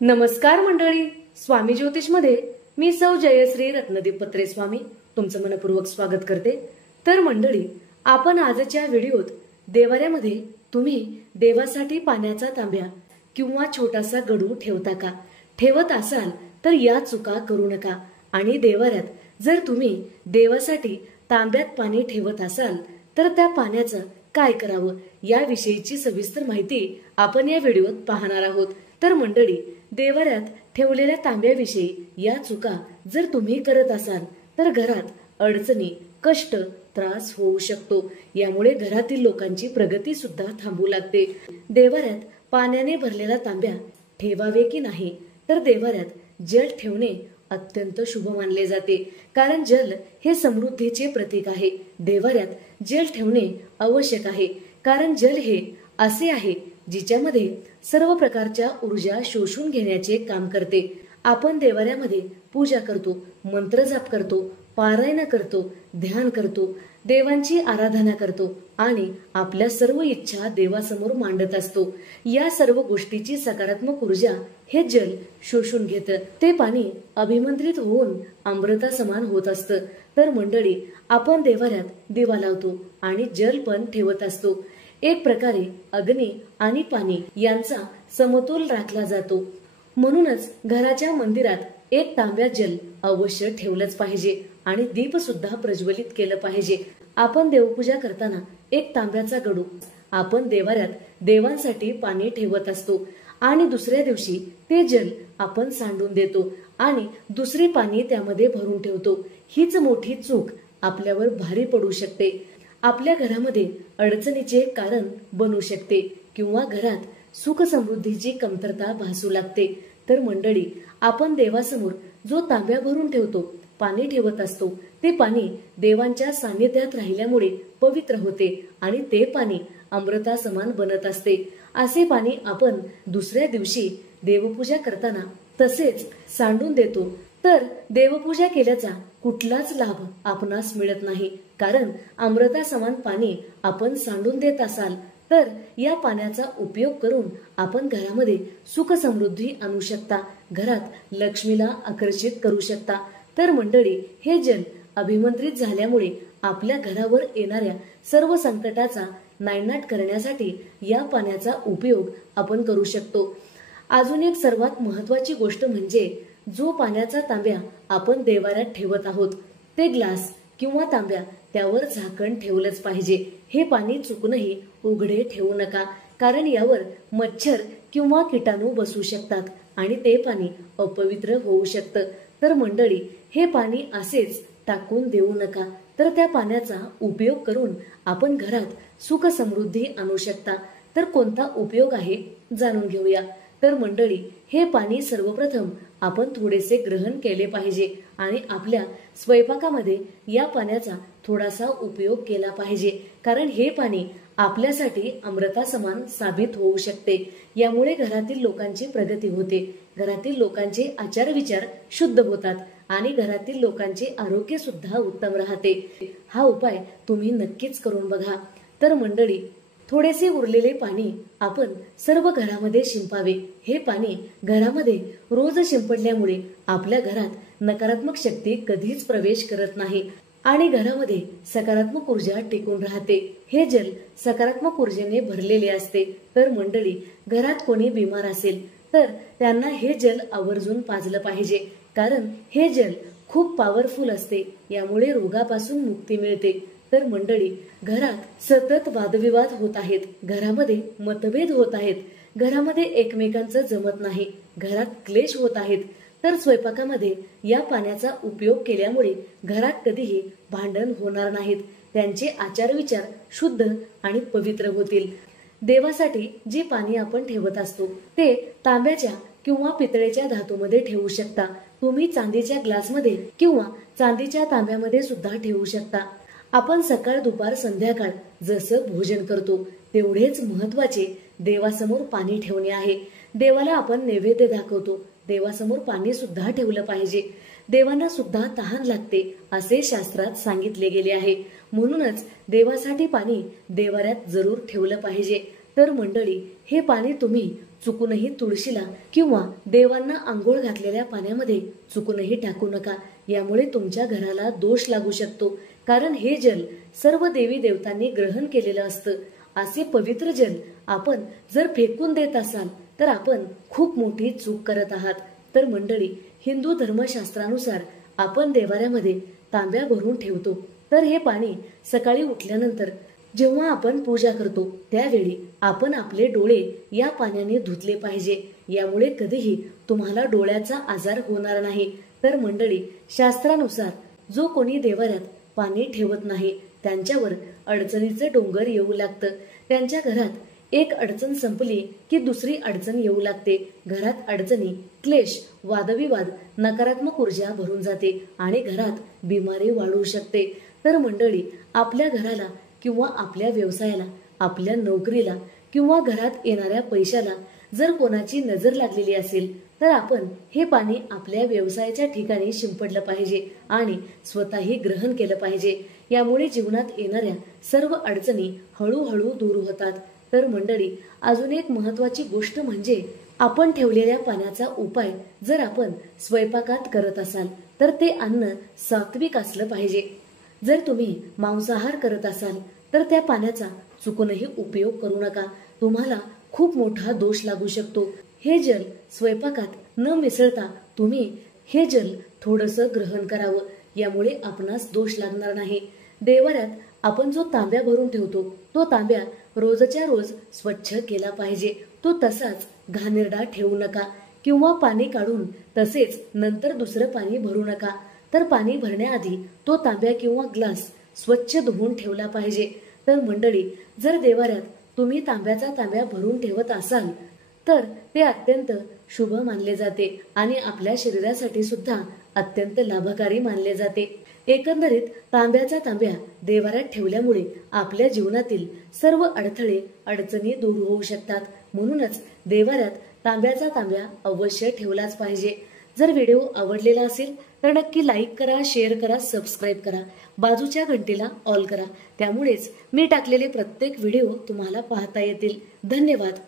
नमस्कार मंडळी, स्वामी ज्योतिष मध्ये मी सौ जयश्री रत्नदीप पत्रे स्वामी तुमचं मनपूर्वक स्वागत करते। तर मंडळी, आपण आजच्या व्हिडिओत देवाऱ्यामध्ये तुम्ही देवासाठी पाण्याचा तांब्या किंवा छोटासा गडू ठेवता का? ठेवत असाल तर या चुका करू नका। आणि देवाऱ्यात जर तुम्ही देवासाठी तांब्यात पाणी ठेवत असाल तर त्या पाण्याचं काय करावं याविषयीची सविस्तर माहिती आपण या व्हिडिओत पाहणार आहोत। तर मंडळी, देवाऱ्यात ठेवलेल्या तांब्याविषयी या चुका जर तुम्ही करत असाल तर घरात अडचणी, कष्ट, त्रास होऊ शकतो। यामुळे घरातील लोकांची प्रगती सुद्धा थांबू लागते। देवाऱ्यात पाण्याने भरलेला तांब्या ठेवावे की नाही? तर देवाऱ्यात जल ठेवणे अत्यंत शुभ मानले जाते, कारण जल हे समृद्धीचे प्रतीक आहे। देवाऱ्यात जल ठेवणे आवश्यक आहे, कारण जल हे असे आहे जिच्यामध्ये सर्व प्रकारच्या ऊर्जा शोषून घेण्याचे काम करते। आपण देवाऱ्यामध्ये पूजा करतो, मंत्र जाप करतो, पारायण करतो, ध्यान करतो, देवांची आराधना करतो आणि आपल्या सर्व इच्छा देवासमोर मांडत असतो। या सर्व गोष्टीची सकारात्मक ऊर्जा हे जल शोषून घेतं। ते पाणी अभिमंत्रित होऊन अमृता समान होत असतं। तर मंडळी, आपण देवाऱ्यात दिवा लावतो आणि जल पण ठेवत असतो। एक प्रकारे अग्नी आणि पाणी यांचा समतोल राखला जातो। म्हणूनच घराच्या मंदिरात एक तांब्या जल अवश्य ठेवलंच पाहिजे आणि दीप सुद्धा प्रज्वलित केलं पाहिजे। आपण देवपूजा करताना एक तांब्याचा गडू आपण देवाऱ्यात देवांसाठी पाणी ठेवत असतो आणि दुसऱ्या दिवशी ते जल आपण सांडून देतो आणि दुसरे पाणी त्यामध्ये भरून ठेवतो। हीच मोठी चूक आपल्यावर भारी पडू शकते, आपल्या घरामध्ये अडचणीचे कारण बनू शकते किंवा घरात सुख समृद्धीची कमतरता भासू लागते। तर मंडळी, आपण देवासमोर जो तांब्या भरून ठेवतो, पाणी ठेवत असतो, ते पाणी देवांच्या सानिध्यात राहिल्यामुळे पवित्र होते आणि ते पाणी अमृता समान बनत असते। असे पाणी आपण दुसऱ्या दिवशी देवपूजा करताना तसेच सांडून देतो तर देवपूजा केल्याचा कुठलाच लाभ आपणास मिळत नाही, कारण अमृता समान पाणी आपण सांडून देत असाल तर या पाण्याचा उपयोग करून आपण घरामध्ये सुख समृद्धी आणू शकता, घरात लक्ष्मीला आकर्षित करू शकता। तर मंडळी, हे जल अभिमंत्रित झाल्यामुळे आपल्या घरावर येणाऱ्या सर्व संकटाचा नायनाट करण्यासाठी या पाण्याचा उपयोग आपण करू शकतो। अजून एक सर्वात महत्वाची गोष्ट म्हणजे जो पाण्याचा तांब्या आपण देवाऱ्यात ठेवत आहोत ते ग्लास किंवा तांब्या त्यावर झाकण ठेवलंच पाहिजे। हे पाणी चुकूनही उघडे ठेवू नका, कारण यावर मच्छर किंवा कीटाणू बसू शकतात आणि ते पाणी अपवित्र होऊ शकतं। तर मंडळी, हे पाणी असेच टाकून देऊ नका, तर त्या पाण्याचा उपयोग करून आपण घरात सुख समृद्धी आणू शकता। तर कोणता उपयोग आहे जाणून घेऊया। तर मंडळी, हे पाणी सर्वप्रथम आपण थोडेसे ग्रहण केले पाहिजे आणि आपल्या स्वयंपाकामध्ये या पाण्याचा थोडासा उपयोग केला पाहिजे, कारण हे पाणी आपल्यासाठी अमृता समान साबित होऊ शकते। यामुळे घरातील लोकांची प्रगती होते, घरातील लोकांचे आचार विचार शुद्ध होतात आणि घरातील लोकांचे आरोग्य सुद्धा उत्तम राहते। हा उपाय तुम्ही नक्कीच करून बघा। तर मंडळी, थोडेसे उरलेले पाणी आपण सर्व घरामध्ये शिंपावे। हे पाणी घरामध्ये रोज शिंपडल्यामुळे आपल्या घरात नकारात्मक शक्ती कधीच प्रवेश करत नाही आणि घरामध्ये सकारात्मक ऊर्जा टिकून राहते। हे जल सकारात्मक ऊर्जेने भरलेले असते। तर मंडळी, घरात कोणी बिमार असेल तर त्यांना हे जल आवर्जून पाजलं पाहिजे, कारण हे जल खूप पॉवरफुल असते, यामुळे रोगापासून मुक्ती मिळते। तर मंडळी, घरात सतत वादविवाद होत आहेत, घरामध्ये मतभेद होत आहेत, घरामध्ये एकमेकांचं जमत नाही, घरात क्लेश होत आहेत, तर स्वयंपाकामध्ये या पाण्याचा उपयोग केल्यामुळे घरात कधीही भांडण होणार नाहीत, त्यांचे आचार विचार शुद्ध आणि पवित्र होतील। देवासाठी जे पाणी आपण ठेवत असतो ते तांब्याच्या किंवा पितळेच्या धातूमध्ये ठेवू शकता। तुम्ही चांदीच्या ग्लासमध्ये किंवा चांदीच्या तांब्यामध्ये सुद्धा ठेवू शकता। आपण सकाळ, दुपार, संध्याकाळ जसं भोजन करतो तेवढेच महत्वाचे देवासमोर पाणी ठेवणे आहे। देवाला आपण नैवेद्य दाखवतो, देवासमोर पाणी सुद्धा ठेवलं पाहिजे। देवांना सुद्धा तहान लागते असे शास्त्रात सांगितले गेले आहे। म्हणूनच देवासाठी पाणी देवाऱ्यात जरूर ठेवलं पाहिजे। तर मंडळी, हे पाणी तुम्ही चुकूनही तुळशीला किंवा देवांना आंघोळ घातलेल्या पाण्यामध्ये चुकूनही टाकू नका. यामुळे तुमच्या घराला दोष लागू शकतो. कारण हे जल सर्व देवी देवतांनी ग्रहण केलेलं असतं. असे पवित्र जल आपण जर फेकून देत असाल तर आपण खूप मोठी चूक करत आहात. तर मंडळी, हिंदू धर्मशास्त्रानुसार आपण देवाऱ्यामध्ये तांब्या भरून ठेवतो. तर हे पाणी सकाळी उठल्यानंतर जेव्हा आपण पूजा करतो त्यावेळी आपण आपले डोळे या पाण्याने धुतले पाहिजे. यामुळे कधीही तुम्हाला डोळ्याचा आजार होणार नाही. तर मंडळी, शास्त्रानुसार जो कोणी देवाऱ्यात पाणी ठेवत नाही त्यांच्यावर अडचणीचे डोंगर येऊ लागतं. त्यांच्या घरात एक अडचण संपली की दुसरी अडचण येऊ लागते. घरात अडचणी, क्लेश, वादविवाद, नकारात्मक ऊर्जा भरून जाते आणि घरात बिमारी वाढू शकते. तर मंडळी, आपल्या घराला किंवा आपल्या व्यवसायाला, आपल्या नोकरीला किंवा घरात येणाऱ्या पैशाला जर कोणाची नजर लागलेली असेल तर आपण हे पाणी आपल्या व्यवसायाच्या ठिकाणी शिंपडलं पाहिजे आणि स्वतःही ग्रहण केलं पाहिजे. यामुळे जीवनात येणाऱ्या सर्व अडचणी हळूहळू दूर होतात. तर मंडळी, अजून एक महत्वाची गोष्ट म्हणजे आपण ठेवलेल्या पाण्याचा उपाय जर आपण स्वयंपाकात करत असाल तर ते अन्न सात्विक असलं पाहिजे. जर तुम्ही मांसाहार करत असाल तर त्या पाण्याचा चुकूनही उपयोग करू नका. तुम्हाला खूप मोठा दोष लागू शकतो. हे जल स्वयंपाकात न मिसळता तुम्ही हे जल थोडंसं ग्रहण करावं. यामुळे आपणास दोष लागणार नाही. देवाऱ्यात आपण जो तांब्या भरून ठेवतो तो तांब्या रोजच्या रोज स्वच्छ केला पाहिजे. तो तसाच घाणेरडा ठेवू नका किंवा पाणी काढून तसेच नंतर दुसरं पाणी भरू नका. तर पाणी भरण्याआधी तो तांब्या किंवा ग्लास स्वच्छ धुवून ठेवला पाहिजे. तर मंडळी, जर देवाऱ्यात तुम्ही तांब्याचा तांब्या भरून ठेवत असाल तर ते अत्यंत शुभ मानले जाते आणि आपल्या शरीरासाठी सुद्धा अत्यंत लाभकारी मानले जाते. एकंदरीत तांब्याचा तांब्या देवाऱ्यात ठेवल्यामुळे आपल्या जीवनातील सर्व अडथळे, अडचणी दूर होऊ शकतात. म्हणूनच देवाऱ्यात तांब्याचा तांब्या अवश्य ठेवलाच पाहिजे. जर व्हिडिओ आवडलेला असेल तर नक्की लाईक करा, शेअर करा, सबस्क्राईब करा, बाजूच्या घंटीला ऑल करा. त्यामुळेच मी टाकलेले प्रत्येक व्हिडिओ तुम्हाला पाहता येतील. धन्यवाद.